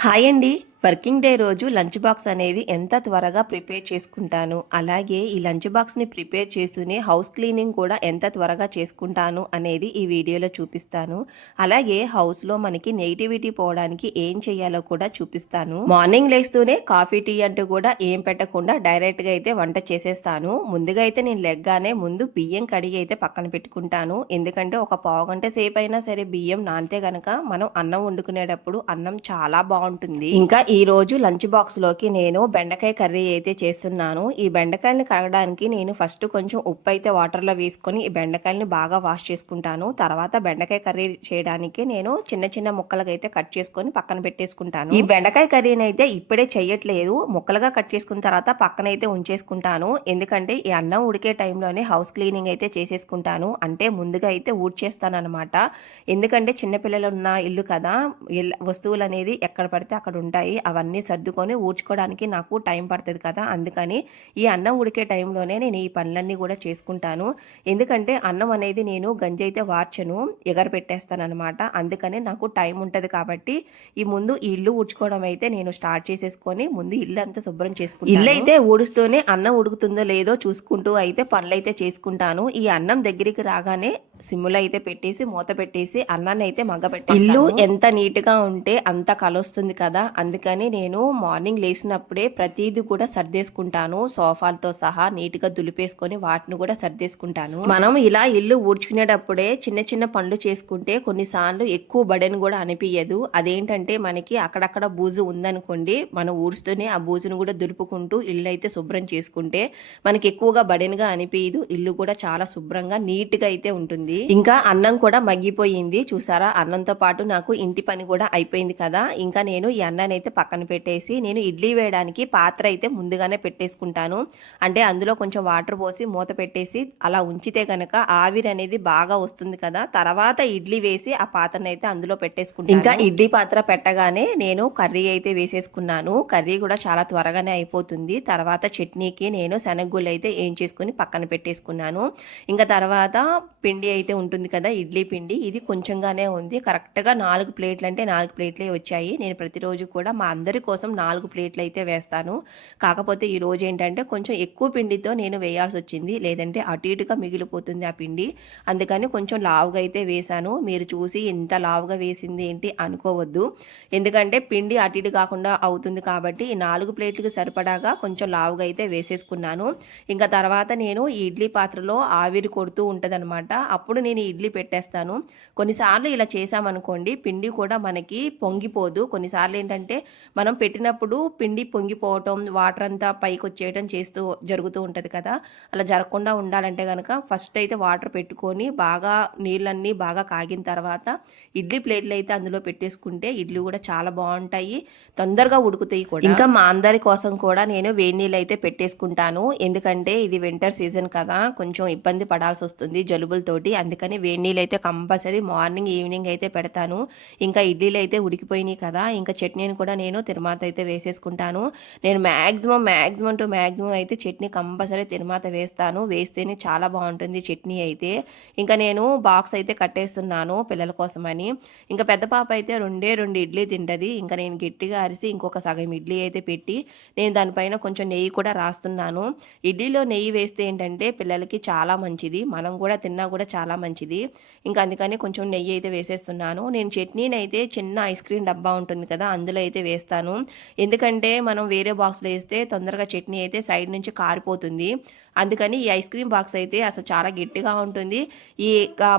Hi అండి. Working day రోజు lunch box అనేది ఎంత త్వరగా ప్రిపేర్ చేసుకుంటాను? అలాగే ఈ లంచ్ బాక్స్ని ప్రిపేర్ చేస్తూనే హౌస్ క్లీనింగ్ కూడా ఎంత త్వరగా చేసుకుంటాను అనేది ఈ వీడియోలో చూపిస్తాను. అలాగే హౌస్లో మనకి నెగిటివిటీ పోవడానికి ఏం చేయాలో కూడా చూపిస్తాను. మార్నింగ్ లేస్తూనే కాఫీ టీ అంటూ కూడా ఏం పెట్టకుండా డైరెక్ట్గా అయితే వంట చేసేస్తాను. ముందుగా అయితే నేను లెగ్గానే ముందు బియ్యం కడిగి అయితే పక్కన పెట్టుకుంటాను. ఎందుకంటే ఒక పావు గంట సేపు అయినా సరే బియ్యం నానితే గనక మనం అన్నం వండుకునేటప్పుడు అన్నం చాలా బాగుంటుంది. ఇంకా ఈ రోజు లంచ్ బాక్స్లోకి నేను బెండకాయ కర్రీ అయితే చేస్తున్నాను. ఈ బెండకాయని కడగడానికి నేను ఫస్ట్ కొంచెం ఉప్పు అయితే వాటర్లో వేసుకొని ఈ బెండకాయలని బాగా వాష్ చేసుకుంటాను. తర్వాత బెండకాయ కర్రీ చేయడానికి నేను చిన్న చిన్న ముక్కలుగా అయితే కట్ చేసుకొని పక్కన పెట్టేసుకుంటాను. ఈ బెండకాయ కర్రీని అయితే ఇప్పుడే చెయ్యట్లేదు ముక్కలుగా కట్ చేసుకున్న తర్వాత పక్కన అయితే ఉంచేసుకుంటాను. ఎందుకంటే ఈ అన్నం ఉడికే టైంలోనే హౌస్ క్లీనింగ్ అయితే చేసేసుకుంటాను. అంటే ముందుగా అయితే ఊడ్చేస్తాను అనమాట ఎందుకంటే చిన్నపిల్లలు ఉన్న ఇల్లు కదా వస్తువులు అనేది ఎక్కడ పడితే అక్కడ ఉంటాయి. అవన్నీ సర్దుకొని ఊడ్చుకోవడానికి నాకు టైం పడుతుంది కదా. అందుకని ఈ అన్నం ఉడికే టైంలోనే నేను ఈ పనులన్నీ కూడా చేసుకుంటాను. ఎందుకంటే అన్నం అనేది నేను గంజి అయితే వార్చను ఎగరపెట్టేస్తానమాట అనమాట అందుకని నాకు టైం ఉంటుంది కాబట్టి ఈ ముందు ఈ ఇల్లు ఊడ్చుకోవడం అయితే నేను స్టార్ట్ చేసేసుకొని ముందు ఇల్లు అంతా శుభ్రం చేసుకుంటాను. ఇల్లు అయితే ఊడుస్తూనే అన్నం ఉడుకుతుందో లేదో చూసుకుంటూ అయితే పనులు అయితే చేసుకుంటాను. ఈ అన్నం దగ్గరికి రాగానే సిమ్లో అయితే పెట్టేసి మూత పెట్టేసి అన్నాన్ని అయితే మగ్గ ఇల్లు ఎంత నీట్గా ఉంటే అంత కలొస్తుంది కదా. అందుకని నేను మార్నింగ్ లేచినప్పుడే ప్రతిదీ కూడా సర్దేసుకుంటాను. సోఫాలతో సహా నీట్గా దులిపేసుకొని వాటిని కూడా సర్దేసుకుంటాను. మనం ఇలా ఇల్లు ఊడ్చుకునేటప్పుడే చిన్న చిన్న పనులు చేసుకుంటే కొన్నిసార్లు ఎక్కువ బడెన్ కూడా అనిపించదు అదేంటంటే మనకి అక్కడక్కడ బూజు ఉందనుకోండి మనం ఊడుస్తూనే ఆ బూజును కూడా దులుపుకుంటూ ఇల్లు అయితే శుభ్రం చేసుకుంటే మనకి ఎక్కువగా బడెన్గా అనిపించదు ఇల్లు కూడా చాలా శుభ్రంగా నీట్గా అయితే ఉంటుంది. ఇంకా అన్నం కూడా మగ్గిపోయింది. చూసారా? అన్నంతో పాటు నాకు ఇంటి పని కూడా అయిపోయింది కదా. ఇంకా నేను ఈ అన్నాన్ని అయితే పక్కన పెట్టేసి నేను ఇడ్లీ వేయడానికి పాత్ర అయితే ముందుగానే పెట్టేసుకుంటాను. అంటే అందులో కొంచెం వాటర్ పోసి మూత పెట్టేసి అలా ఉంచితే గనక ఆవిరి అనేది బాగా వస్తుంది కదా. తర్వాత ఇడ్లీ వేసి ఆ పాత్రను అయితే అందులో పెట్టేసుకుంటాను. ఇంకా ఇడ్లీ పాత్ర పెట్టగానే నేను కర్రీ అయితే వేసేసుకున్నాను. కర్రీ కూడా చాలా త్వరగానే అయిపోతుంది. తర్వాత చట్నీకి నేను శనగగుళ్ళు అయితే ఏం చేసుకుని పక్కన పెట్టేసుకున్నాను. ఇంకా తర్వాత పిండి అయితే ఉంటుంది కదా ఇడ్లీ పిండి. ఇది కొంచెంగానే ఉంది. కరెక్ట్గా నాలుగు ప్లేట్లు అంటే నాలుగు ప్లేట్లే వచ్చాయి. నేను ప్రతిరోజు కూడా మా అందరి కోసం నాలుగు ప్లేట్లు అయితే వేస్తాను. కాకపోతే ఈ రోజు ఏంటంటే కొంచెం ఎక్కువ పిండితో నేను వేయాల్సి వచ్చింది. లేదంటే అటు ఇటుగా మిగిలిపోతుంది ఆ పిండి. అందుకని కొంచెం లావుగా అయితే వేశాను. మీరు చూసి ఇంత లావుగా వేసింది ఏంటి అనుకోవద్దు. ఎందుకంటే పిండి అటు ఇటు కాకుండా అవుతుంది కాబట్టి ఈ నాలుగు ప్లేట్లకు సరిపడాగా కొంచెం లావుగా అయితే వేసేసుకున్నాను. ఇంకా తర్వాత నేను ఈ ఇడ్లీ పాత్రలో ఆవిరి కొడుతూ ఉంటుందన్నమాట. అప్పుడు అప్పుడు నేను ఇడ్లీ పెట్టేస్తాను. కొన్నిసార్లు ఇలా చేసామనుకోండి పిండి కూడా మనకి పొంగిపోదు. కొన్నిసార్లు ఏంటంటే మనం పెట్టినప్పుడు పిండి పొంగిపోవటం వాటర్ అంతా పైకి వచ్చేయటం చేస్తూ జరుగుతూ ఉంటుంది కదా. అలా జరగకుండా ఉండాలంటే కనుక ఫస్ట్ అయితే వాటర్ పెట్టుకొని బాగా నీళ్ళన్నీ బాగా కాగిన తర్వాత ఇడ్లీ ప్లేట్లు అయితే అందులో పెట్టేసుకుంటే ఇడ్లీ కూడా చాలా బాగుంటాయి. తొందరగా ఉడుకుతాయి కూడా. ఇంకా మా అందరి కోసం కూడా నేను వేడి నీళ్ళు అయితే పెట్టేసుకుంటాను. ఎందుకంటే ఇది వింటర్ సీజన్ కదా కొంచెం ఇబ్బంది పడాల్సి వస్తుంది జలుబులతోటి. అందుకని వేడి నీళ్ళు అయితే కంపల్సరీ మార్నింగ్ ఈవినింగ్ అయితే పెడతాను. ఇంకా ఇడ్లీలు అయితే ఉడికిపోయినాయి కదా ఇంకా చట్నీని కూడా నేను తిరుమాత అయితే వేసేసుకుంటాను. నేను మ్యాక్సిమం మ్యాక్సిమం టు మ్యాక్సిమం అయితే చట్నీ కంపల్సరీ తిరుమాత వేస్తాను. వేస్తేనే చాలా బాగుంటుంది చట్నీ అయితే. ఇంకా నేను బాక్స్ అయితే కట్టేస్తున్నాను పిల్లల కోసమని. ఇంకా పెద్ద పాప అయితే రెండే రెండు ఇడ్లీ తింటది. ఇంకా నేను గట్టిగా అరిసి ఇంకొక సగం ఇడ్లీ అయితే పెట్టి నేను దానిపైన కొంచెం నెయ్యి కూడా రాస్తున్నాను. ఇడ్లీలో నెయ్యి వేస్తే ఏంటంటే పిల్లలకి చాలా మంచిది. మనం కూడా తిన్నా కూడా చాలా చాలా మంచిది. ఇంకా అందుకని కొంచెం నెయ్యి అయితే వేసేస్తున్నాను. నేను చట్నీని అయితే చిన్న ఐస్ క్రీమ్ డబ్బా ఉంటుంది కదా అందులో అయితే వేస్తాను. ఎందుకంటే మనం వేరే బాక్స్లో వేస్తే తొందరగా చట్నీ అయితే సైడ్ నుంచి కారిపోతుంది. అందుకని ఈ ఐస్ క్రీమ్ బాక్స్ అయితే అసలు చాలా గట్టిగా ఉంటుంది. ఈ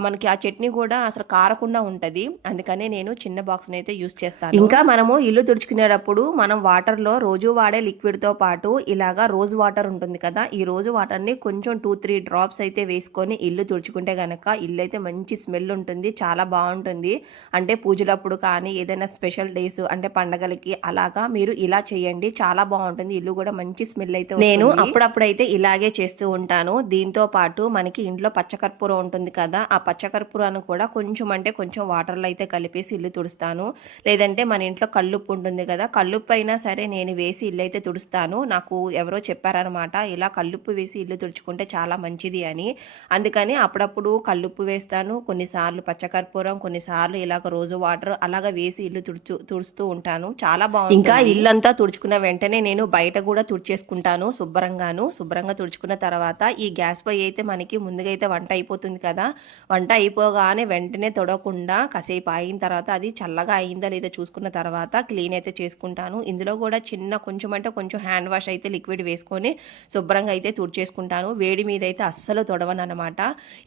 మనకి ఆ చట్నీ కూడా అసలు కారకుండా ఉంటుంది. అందుకనే నేను చిన్న బాక్స్ని అయితే యూస్ చేస్తాను. ఇంకా మనము ఇల్లు తుడుచుకునేటప్పుడు మనం వాటర్లో రోజు వాడే లిక్విడ్తో పాటు ఇలాగా రోజు వాటర్ ఉంటుంది కదా ఈ రోజు వాటర్ని కొంచెం టూ త్రీ డ్రాప్స్ అయితే వేసుకొని ఇల్లు తుడుచుకుంటే కనుక ఇల్లు అయితే మంచి స్మెల్ ఉంటుంది చాలా బాగుంటుంది. అంటే పూజలప్పుడు కానీ ఏదైనా స్పెషల్ డేస్ అంటే పండగలకి అలాగా మీరు ఇలా చేయండి చాలా బాగుంటుంది. ఇల్లు కూడా మంచి స్మెల్ అయితే నేను అప్పుడప్పుడు అయితే ఇలాగే చేస్తూ ఉంటాను. దీంతో పాటు మనకి ఇంట్లో పచ్చకర్పూరం ఉంటుంది కదా ఆ పచ్చకర్పూరాన్ని కూడా కొంచెం అంటే కొంచెం వాటర్లో అయితే కలిపేసి ఇల్లు తుడుస్తాను. లేదంటే మన ఇంట్లో కల్లుప్పు ఉంటుంది కదా కల్లుప్పు అయినా సరే నేను వేసి ఇల్లు అయితే తుడుస్తాను. నాకు ఎవరో చెప్పారనమాట ఇలా కల్లుప్పు వేసి ఇల్లు తుడుచుకుంటే చాలా మంచిది అని. అందుకని అప్పుడప్పుడు కల్లుప్పు వేస్తాను కొన్నిసార్లు పచ్చకర్పూరం కొన్నిసార్లు ఇలాగ రోజు వాటర్ అలాగ వేసి ఇల్లు తుడుచు తుడుస్తూ ఉంటాను. చాలా బాగుంది ఇంకా ఇల్లంతా తుడుచుకున్న వెంటనే నేను బయట కూడా తుడిచేసుకుంటాను శుభ్రంగాను. శుభ్రంగా తుడుచుకున్న తర్వాత ఈ గ్యాస్ పొయ్యి అయితే మనకి ముందుగా అయితే వంట అయిపోతుంది కదా. వంట అయిపోగానే వెంటనే తొడకుండా కాసేపు అయిన తర్వాత అది చల్లగా అయిందా లేదా చూసుకున్న తర్వాత క్లీన్ అయితే చేసుకుంటాను. ఇందులో కూడా చిన్న కొంచెం అంటే కొంచెం హ్యాండ్ వాష్ అయితే లిక్విడ్ వేసుకొని శుభ్రంగా అయితే తుడిచేసుకుంటాను. వేడి మీద అయితే అస్సలు తొడవను అనమాట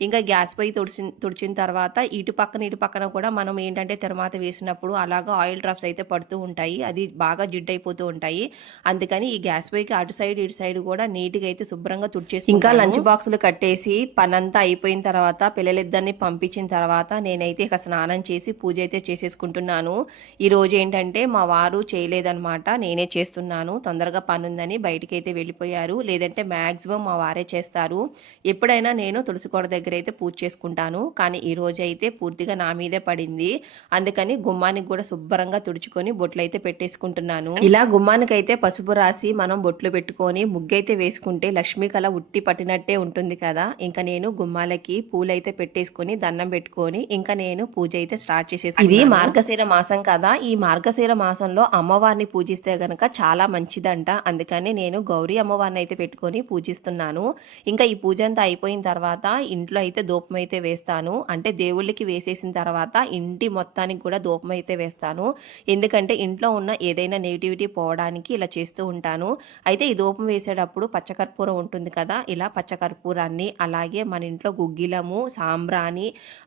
ఇంకా గ్యాస్ పొయ్యి తుడిచి తుడిచిన తర్వాత ఇటు పక్కన ఇటు పక్కన కూడా మనం ఏంటంటే తెరమాత వేసినప్పుడు అలాగా ఆయిల్ డ్రాప్స్ అయితే పడుతూ ఉంటాయి. అది బాగా జిడ్ అయిపోతూ ఉంటాయి. అందుకని ఈ గ్యాస్ పొయ్యికి అటు సైడ్ ఇటు సైడ్ కూడా నీట్గా అయితే శుభ్రంగా తుడిచేసి ఇంకా లంచ్ బాక్సులు కట్టేసి పనంతా అయిపోయిన తర్వాత పిల్లలిద్దరిని పంపించిన తర్వాత నేనైతే ఇక స్నానం చేసి పూజ అయితే చేసేసుకుంటున్నాను. ఈ రోజు ఏంటంటే మా వారు చేయలేదన్నమాట. నేనే చేస్తున్నాను. తొందరగా పని ఉందని బయటికి అయితే వెళ్ళిపోయారు. లేదంటే మ్యాక్సిమం మా వారే చేస్తారు. ఎప్పుడైనా నేను తులసికోట దగ్గర అయితే పూజ చేసుకుంటాను. కానీ ఈ రోజు అయితే పూర్తిగా నా మీదే పడింది. అందుకని గుమ్మానికి కూడా శుభ్రంగా తుడుచుకొని బొట్లు అయితే పెట్టేసుకుంటున్నాను. ఇలా గుమ్మానికి అయితే పసుపు రాసి మనం బొట్లు పెట్టుకొని ముగ్గైతే వేసుకుంటే లక్ష్మీ కళ ఉట్టి పట్టినట్టే ఉంటుంది కదా. ఇంకా నేను గుమ్మాలకి పూలైతే పెట్టేసుకొని దండం పెట్టుకొని ఇంకా నేను పూజ అయితే స్టార్ట్ చేసేసి ఇది మార్గశీర మాసం కదా. ఈ మార్గశీర మాసంలో అమ్మవారిని పూజిస్తే గనక చాలా మంచిదంట. అందుకని నేను గౌరీ అమ్మవారిని అయితే పెట్టుకొని పూజిస్తున్నాను. ఇంకా ఈ పూజ అంతా అయిపోయిన తర్వాత ఇంట్లో అయితే ధూపం అయితే వేస్తాను. అంటే దేవుళ్ళకి వేసేసిన తర్వాత ఇంటి మొత్తానికి కూడా ధూపం అయితే వేస్తాను. ఎందుకంటే ఇంట్లో ఉన్న ఏదైనా నెగిటివిటీ పోవడానికి ఇలా చేస్తూ ఉంటాను. అయితే ఈ ధూపం వేసేటప్పుడు పచ్చకర్పూరం ఉంటుంది కదా ఇలా పచ్చకర్పూరాన్ని అలాగే మన ఇంట్లో గుగ్గిలము సాంబ్రాణి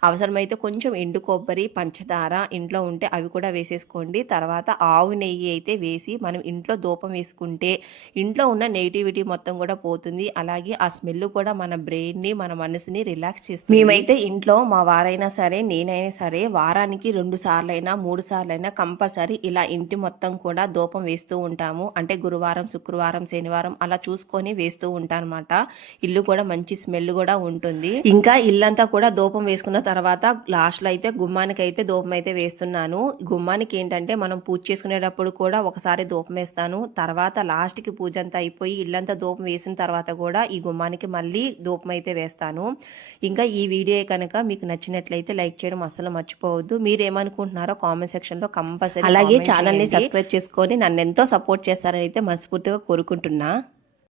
అవసరమైతే కొంచెం ఎండు కొబ్బరి పంచదార ఇంట్లో ఉంటే అవి కూడా వేసేసుకోండి. తర్వాత ఆవు నెయ్యి అయితే వేసి మనం ఇంట్లో ధూపం వేసుకుంటే ఇంట్లో ఉన్న నెగిటివిటీ మొత్తం కూడా పోతుంది. అలాగే ఆ స్మెల్ కూడా మన బ్రెయిన్ని మన మనసుని రిలాక్స్ చేస్తుంది. మేమైతే ఇంట్లో మా వారైనా సరే నేనైనా సరే వారానికి రెండు సార్లైనా మూడు సార్లైనా కంపల్సరీ ఇలా ఇంటి మొత్తం కూడా ధూపం వేస్తూ ఉంటాము. అంటే గురువారం శుక్రవారం శనివారం అలా చూసుకొని వేస్తూ ఉంటానమాట. ఇల్లు కూడా మంచి స్మెల్ కూడా ఉంటుంది. ఇంకా ఇల్లంతా కూడా ధూపం వేసుకున్న తర్వాత లాస్ట్లో అయితే గుమ్మానికి అయితే ధూపం అయితే వేస్తున్నాను. గుమ్మానికి ఏంటంటే మనం పూజ చేసుకునేటప్పుడు కూడా ఒకసారి ధూపం వేస్తాను. తర్వాత లాస్ట్కి పూజ అంతా అయిపోయి ఇల్లంతా ధూపం వేసిన తర్వాత కూడా ఈ గుమ్మానికి మళ్ళీ ధూపం అయితే వేస్తాను. ఇంకా ఈ వీడియో కనుక మీకు నచ్చినట్లయితే లైక్ చేయడం అస్సలు మర్చిపోవద్దు. మీరు ఏమనుకుంటున్నారో కామెంట్ సెక్షన్లో కంపల్సరీ అలాగే ఛానల్ని సబ్స్క్రైబ్ చేసుకొని నన్ను ఎంతో సపోర్ట్ చేస్తారని అయితే మనస్ఫూర్తిగా కోరుకుంటున్నా.